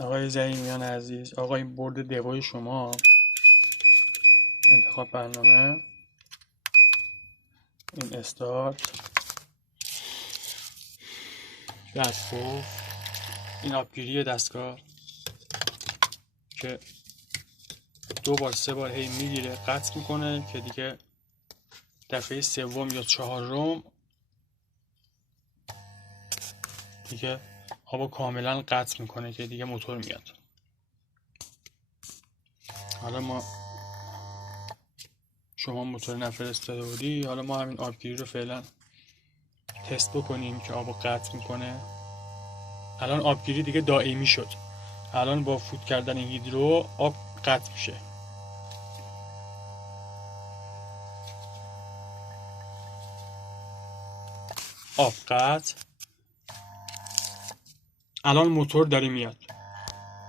آقای زعیمیان عزیز، آقا این برد دوای شما، انتخاب برنامه، این استارت، دستگاه، این آبگیری دستگاه که 2 بار 3 بار هی میگیره قطع میکنه که دیگه دفعه سوم یا چهارم دیگه آبو کاملا قطع میکنه که دیگه موتور میاد. حالا شما موتور نفرستاده بودی، حالا ما همین آبگیری رو فعلا تست بکنیم که آبو قطع میکنه. الان آبگیری دیگه دائمی شد، الان با فوت کردن هیدرو آب قطع میشه. آب قطع. الان موتور داره میاد.